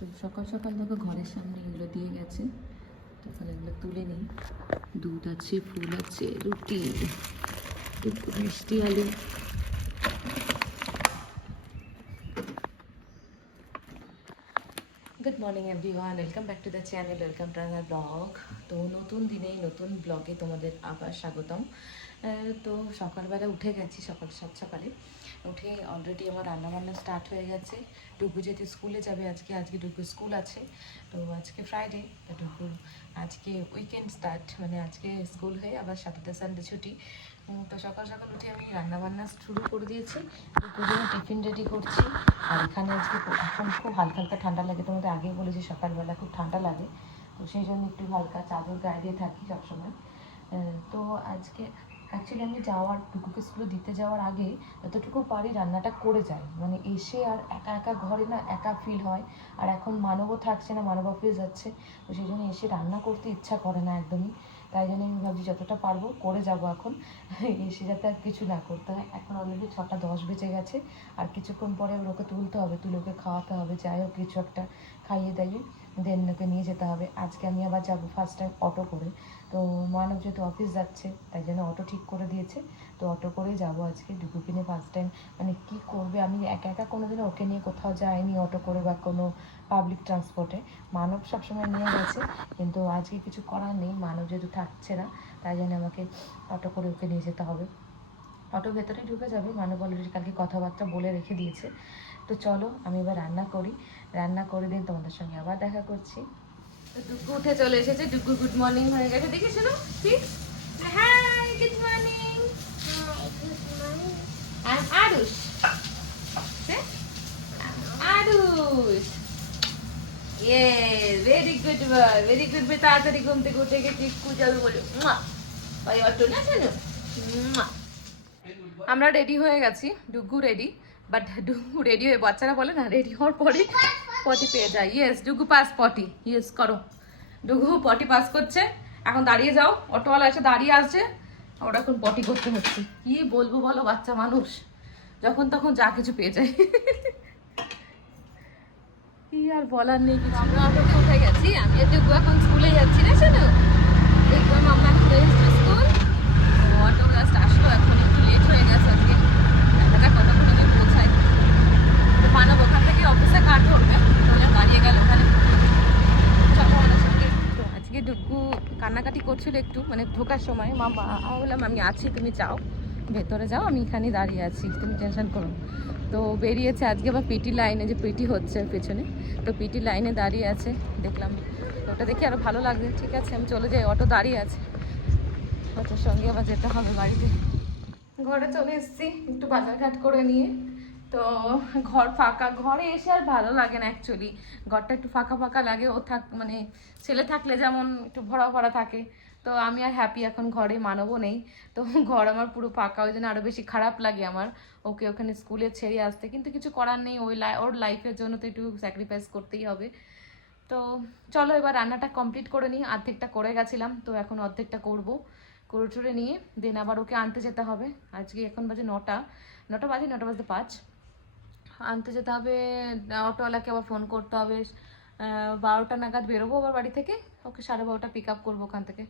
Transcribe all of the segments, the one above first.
তো সকাল সকাল দেখো ঘরের সামনে এগুলো দিয়ে গেছে, তো তাহলে এগুলো তুলে নিই। দুধ আছে, ফুল আছে, রুটি, মিষ্টি আলু। Good morning everyone, welcome back to the channel, welcome to another blog. তো নতুন দিনে নতুন ব্লগে তোমাদের আবার স্বাগতম। তো সকালবেলা উঠে গেছি, সকালে উঠে অলরেডি আমার রান্নাবান্না স্টার্ট হয়ে গেছে। ডুগু যেতে স্কুলে যাবে আজকে ডুগু স্কুল আছে। তো আজকে ফ্রাইডে, তো ডুগুর আজকে উইকেন্ড স্টার্ট, মানে আজকে স্কুল হয়ে আবার স্যাটারডে সানডে ছুটি। তো সকাল সকাল উঠে আমি রান্নাবান্না শুরু করে দিয়েছি, দুপুরে টিফিন রেডি করছি। আর এখানে আজকে এখন খুব হালকা হালকা ঠান্ডা লাগে, তোমাদের আগেই বলেছি সকালবেলা খুব ঠান্ডা লাগে, তো সেই জন্য একটু হালকা চাদর গায়ে দিয়ে থাকি সবসময়। তো আজকে অ্যাকচুয়ালি আমি ডুগুকে স্কুলে দিতে যাওয়ার আগে যতটুকু পারি রান্নাটা করে যাই, মানে এসে আর একা একা ঘরে না একা ফিল হয়। আর এখন মানবও থাকছে না, মানব অফিস যাচ্ছে, তো সেই জন্য এসে রান্না করতে ইচ্ছা করে না একদমই। তাই জন্য আমি ভাবছি যতটা পারবো করে যাব এখন, এসে যাতে আর কিছু না করতে হয়। এখন অলরেডি 6:10 বেজে গেছে, আর কিছুক্ষণ পরে ওকে তুলতে হবে, তুলে ওকে খাওয়াতে হবে, যাই হোক কিছু একটা খাইয়ে দাইয়ে দেন ওকে নিয়ে যেতে হবে। আজকে আমি আবার যাবো ফার্স্ট টাইম অটো করে, তো মানব যেহেতু অফিস যাচ্ছে তাই জন্য অটো ঠিক করে দিয়েছে, তো অটো করেই যাবো আজকে ডুগুকে নিয়ে ফার্স্ট টাইম। মানে কী করবে, আমি একা একা কোনোদিনও ওকে নিয়ে কোথাও যাইনি অটো করে বা কোনো পাবলিক ট্রান্সপোর্টে। মানব সবসময় নিয়ে গেছে, কিন্তু আজকে কিছু করার নেই, মানব যেহেতু থাকছে না তাই জন্য আমাকে অটো করে ওকে নিয়ে যেতে হবে। অটোর ভেতরেই ঢুকে যাবে, মানব অলরেডি কালকে কথাবার্তা বলে রেখে দিয়েছে। তো চলো আমি এবার রান্না করি, রান্না করে দিন তোমাদের সঙ্গে আবার দেখা করছি। ডুগু উঠে চলে এসেছে, ডুগু গুড মর্নিং হয়ে গেছে, দেখেছো না? Hi good morning, I am Aarush. Aarush, yes, very good boy, very good boy. তাড়াতাড়ি ঘুম থেকে উঠে গেছি, স্কুল যাবে বলে। ভাই অটো না শোনো। আমরা রেডি হয়ে গেছি, ডুগু রেডি, বাট ডুগু রেডি হয়ে, বাচ্চারা বলে না রেডি হওয়ার পরে পটি পেয়ে যায়। ইয়েস, ডুগু পাস পটি, ইয়েস করো। ডুগু পটি পাস করছে, এখন দাঁড়িয়ে যাও, অটোওয়ালা এসে দাঁড়িয়ে আসছে, ওরা এখন পটি করতে হচ্ছে। কি বলবো বলো, বাচ্চা মানুষ যখন তখন যা কিছু পেয়ে যায়। কি আর বলার নেই কিছু। আমরা অটোতে উঠে গেছি, আমি আর ডুগু এখন স্কুলে যাচ্ছি না শোনো। দেখলাম আমরা এখন এসেছি স্কুল, অটো জাস্ট আসলো, এখন একটু লেট হয়ে গেছে আজকে, দেখা যাক কতক্ষণ আমি পৌঁছাই। তো মানব ওখান থেকে অফিসে কাট ধরবে, তাহলে দাঁড়িয়ে গেল ওখানে। চলো আমাদের সঙ্গে। তো আজকে ডুগু কান্নাকাটি করছিল একটু, মানে ঢোকার সময় মামা, আমি বললাম আমি আছি, তুমি যাও ভেতরে যাও, আমি এখানে দাঁড়িয়ে আছি, তুমি টেনশন করো। তো বেরিয়েছে আজকে আবার পিটি লাইনে, যে পিটি হচ্ছে পেছনে, তো পিটি লাইনে দাঁড়িয়ে আছে, দেখলাম ওটা দেখে আরও ভালো লাগবে। ঠিক আছে আমি চলে যাই, অটো দাঁড়িয়ে আছে, অটোর সঙ্গে আবার যেতে হবে বাড়িতে। ঘরে চলে এসেছি একটু বাজারঘাট করে নিয়ে। তো ঘর ফাঁকা, ঘরে এসে আর ভালো লাগে না অ্যাকচুয়ালি, ঘরটা একটু ফাঁকা ফাঁকা লাগে। ও থাক, মানে ছেলে থাকলে যেমন একটু ভরা ভরা থাকে, তো আমি আর হ্যাপি এখন ঘরে, মানবও নেই, তো ঘর আমার পুরো ফাঁকা, ওই জন্য আরও বেশি খারাপ লাগে আমার ওকে ওখানে স্কুলে ছেড়ে আসতে। কিন্তু কিছু করার নেই, ওর লাইফের জন্য তো একটু স্যাক্রিফাইস করতেই হবে। তো চলো এবার রান্নাটা কমপ্লিট করে নিই, অর্ধেকটা করে গেছিলাম, তো এখন অর্ধেকটা করবো, করে টুরে নিয়ে দেন আবার ওকে আনতে যেতে হবে। আজকে এখন বাজে 9টা, 9টা বাজে, 9টা বাজতে 5, আনতে যেতে হবে। অটোওয়ালাকে আবার ফোন করতে হবে, 12টা নাগাদ বেরোবো আবার বাড়ি থেকে, ওকে 12:30 পিক আপ করবো ওখান থেকে।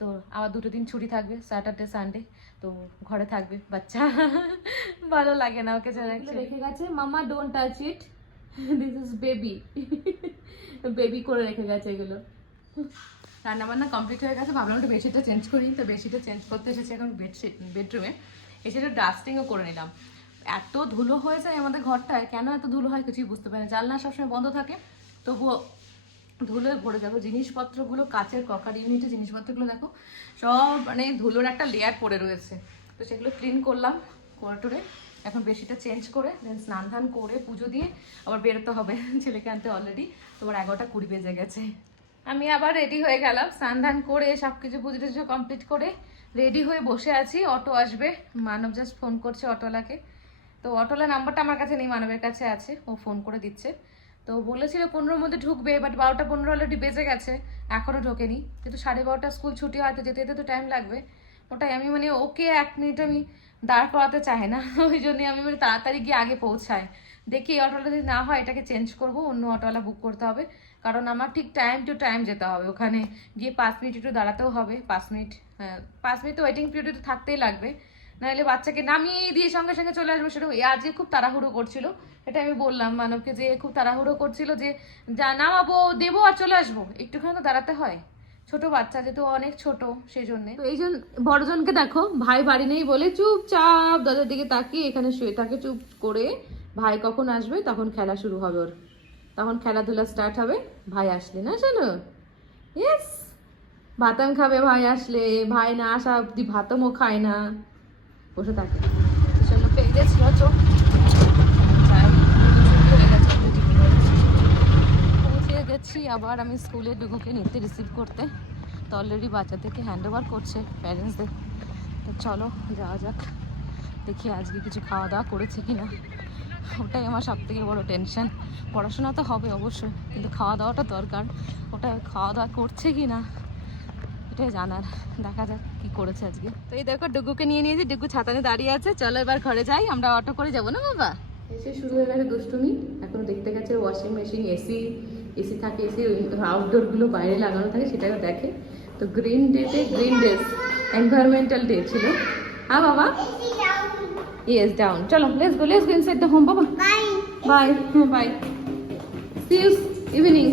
তো আবার 2 দিন ছুটি থাকবে, স্যাটারডে সানডে, তো ঘরে থাকবে বাচ্চা। ভালো লাগে না ওকে ছাড়া। রেখে গেছে, মামা don't touch it, this is baby, baby করে রেখে গেছে এগুলো। রান্নাবান্না কমপ্লিট হয়ে গেছে, ভাবলাম একটু বেডশিটটা চেঞ্জ করি, তো বেডশিটটা চেঞ্জ করতে এসেছি এখন বেডরুমে, এসে একটু ডাস্টিংও করে নিলাম। এত ধুলো হয়ে যায় আমাদের ঘরটায়, কেন এত ধুলো হয় কিছুই বুঝতে পারি না। জানলা সবসময় বন্ধ থাকে, তবুও ধুলোয় ভরে যাবো। জিনিসপত্রগুলো, কাচের ককার ইউনিটের জিনিসপত্রগুলো দেখো সব মানে ধুলোর একটা লেয়ার পড়ে রয়েছে, তো সেগুলো ক্লিন করলাম করে এখন বেশিটা চেঞ্জ করে দেন স্নান ধান করে পুজো দিয়ে আবার বেরোতে হবে ছেলেকে আনতে। অলরেডি তোমার 11টা 20 বেজে গেছে। আমি আবার রেডি হয়ে গেলাম, স্নান ধান করে সব কিছু পুজো টুজো কমপ্লিট করে রেডি হয়ে বসে আছি। অটো আসবে, মানব জাস্ট ফোন করছে অটোওয়ালাকে, তো অটোওয়ালার নাম্বারটা আমার কাছে নেই, মানবের কাছে আছে, ও ফোন করে দিচ্ছে। তো বলেছিল 15-র মধ্যে ঢুকবে, বাট 12টা 15 অলরেডি বেজে গেছে, এখনও ঢোকেনি। কিন্তু 12:30 স্কুল ছুটি হয়তো, যেতে যেতে তো টাইম লাগবে। ওটাই আমি মানে ওকে 1 মিনিট আমি দাঁড় করাতে চাই না, ওই জন্যই আমি মানে তাড়াতাড়ি গিয়ে আগে পৌঁছাই, দেখি এই অটোটা যদি না হয় এটাকে চেঞ্জ করব, অন্য অটোওয়ালা বুক করতে হবে, কারণ আমার ঠিক টাইম টু টাইম যেতে হবে ওখানে গিয়ে 5 মিনিট একটু দাঁড়াতেও হবে। 5 মিনিট, হ্যাঁ 5 মিনিট তো ওয়েটিং পিরিয়ড তো থাকতেই লাগবে, নাহলে বাচ্চাকে নামিয়ে দিয়ে সঙ্গে সঙ্গে চলে আসবো। সেটা আজকে খুব তাড়াহুড়ো করছিল, এটা আমি বললাম মানবকে যে খুব তাড়াহুড়ো করছিল, যে যা নামাবো দেবো আর চলে আসবো, একটুখানি তো দাঁড়াতে হয়, ছোট বাচ্চা যেহেতু অনেক ছোট সেই জন্য। তো এই জন বড়জনকে দেখো, ভাই বাড়ি নেই বলে চুপচাপ দাদার দিকে তাকিয়ে এখানে শুয়ে থাকে চুপ করে। ভাই কখন আসবে তখন খেলা শুরু হবে ওর, তখন খেলাধুলা স্টার্ট হবে ভাই আসলে, না শোনো? ইয়েস, ভাতাম খাবে ভাই আসলে, ভাই না আসা অব্দি ভাতমও খায় না, বসে থাকে। চলো পেয়ে গেছি, চোখ পৌঁছে গেছি। আবার আমি স্কুলে ডুগুকে নিতে রিসিভ করতে, তো অলরেডি বাচ্চাদেরকে হ্যান্ড ওভার করছে প্যারেন্টসদের। তো চলো যাওয়া যাক, দেখি আজকে কিছু খাওয়া দাওয়া করেছে কিনা, ওটাই আমার সব থেকে বড়ো টেনশন। পড়াশোনা তো হবে অবশ্যই, কিন্তু খাওয়া দাওয়াটা দরকার, ওটা খাওয়া দাওয়া করছে কি না এটাই জানার। দেখা যাক কি করেছে আজকে। তো এই দেখো ডুগুকে নিয়ে নিয়েছি, ডুগু ছাতা নিয়ে দাঁড়িয়ে আছে। চলো এবার ঘরে যাই, আমরা অটো করে যাবো না বাবা? এসে শুরু হয়ে গেছে দুষ্টুমি, এখন দেখতে গেছে ওয়াশিং মেশিন, এসি থাকে, এসি আউটডোরগুলো বাইরে লাগানো থাকে সেটাও দেখে। তো গ্রিন ডেতে গ্রিন ডেজ এনভায়রনমেন্টাল ডে ছিল। হ্যাঁ বাবা, ইয়েস ডাউন। চলো let's go inside the home বাবা। বাই বাই, হ্যাঁ বাই, সি ইউ ইভিনিং।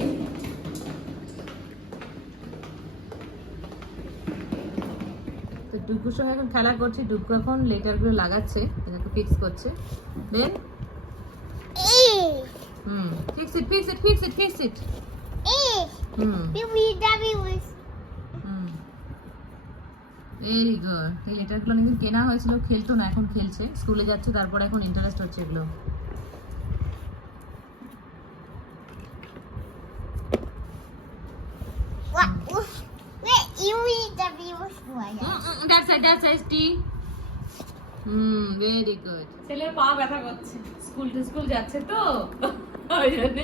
তো ডুগুর সঙ্গে এখন খেলা করছি, ডুগু এখন লেটারগুলো লাগাচ্ছে, এটাকে ফিক্স করছে। দেন fix it. Very good. এই লেটারগুলো অনেকদিন কেনা হয়েছিল, খেলতো না, এখন খেলছে, স্কুলে যাচ্ছে, তারপর এখন ইন্টারেস্ট হচ্ছে এগুলো। That size T. Very good. ছেলের পা ব্যথা করছে, স্কুল যাচ্ছে তো ওই জন্য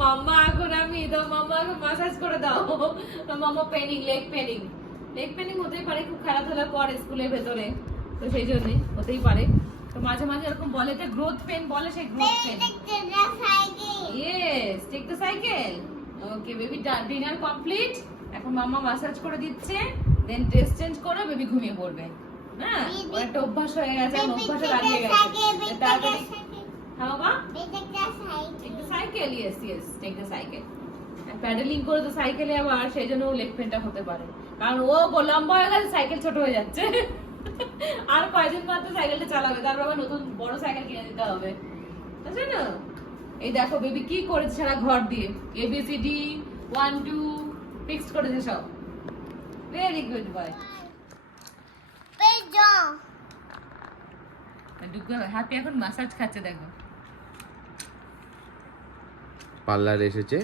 মাম্মা এখন আমি তো মাম্মা এখন মাসাজ করে দাও, মাম্মা লেগ পেনিং হতেই পারে, খুব খেলাধুলা করে স্কুলের ভেতরে, তো সেই জন্যই হতেই পারে। তো মাঝে মাঝে এরকম বলে যে গ্রোথ পেন বলে, সেই growth pain. Yes, take the cycle. Okay baby, dinner complete, এখন মাম্মা মাসাজ করে দিচ্ছে, দেন ড্রেস চেঞ্জ করে বেবি ঘুমিয়ে পড়বে। হ্যাঁ, ওর একটা অভ্যাস হয়ে গেছে, অভ্যাসে লাগিয়ে গেছে তাড়াতাড়ি। হ্যাঁ বাবা, take the cycle. Yes, take the cycle. প্যাডেলিং করে তো সাইকেলে আবার সেই জন্য লেগ পেনটা হতে পারে, কারণ ও লম্বা হয়ে গেছে, সাইকেল ছোট হয়ে যাচ্ছে। আর কয়দিন মাত্র সাইকেলটা চালাবে, তারপর আবার নতুন বড় সাইকেল কিনে দিতে হবে, বুঝলে না? এই দেখো বেবি কি করেছে সারা ঘর দিয়ে, ABCD 1 2 ফিক্স করেছে সব। Very good boy. হাতে এখন মাসাজ খাচ্ছে, দেখো পার্লার এসেছে,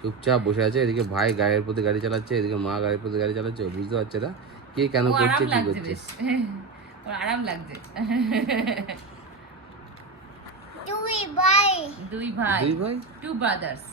চুপচাপ বসে আছে, এদিকে ভাই গায়ের প্রতি গাড়ি চালাচ্ছে, এদিকে মা গায়ের প্রতি গাড়ি চালাচ্ছে, বুঝতে পারছে না কে কেন করছে, কি করছে। ওর আরাম লাগছে। দুই ভাই, টু ব্রাদার্স।